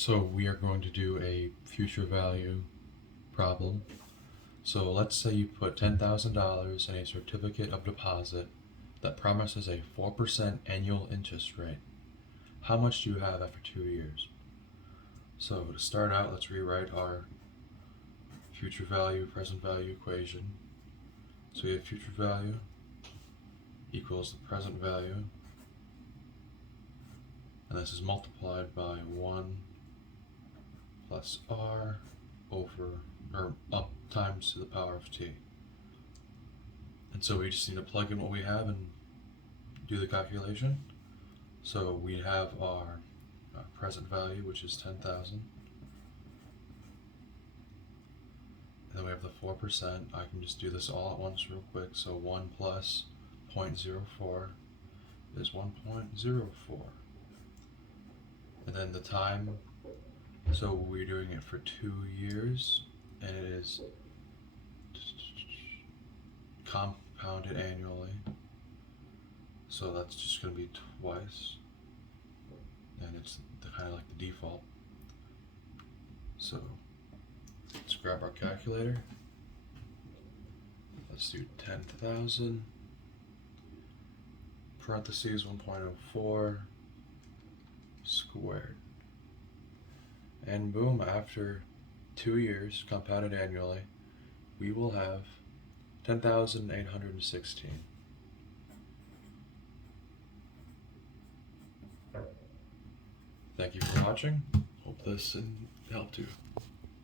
So we are going to do a future value problem. So let's say you put $10,000 in a certificate of deposit that promises a 4% annual interest rate. How much do you have after 2 years? So to start out, let's rewrite our future value, present value equation. So we have future value equals the present value, and this is multiplied by 1 plus r over, or up times to the power of t. And so we just need to plug in what we have and do the calculation. So we have our present value, which is 10,000. And then we have the 4%. I can just do this all at once real quick. So 1 plus 0.04 is 1.04. And then the time, so we're doing it for 2 years, and it is compounded annually. So that's just going to be twice, and it's kind of like the default. So let's grab our calculator. Let's do 10,000 parentheses 1.04 squared. And boom, after 2 years, compounded annually, we will have 10,816. Thank you for watching. Hope this helped you.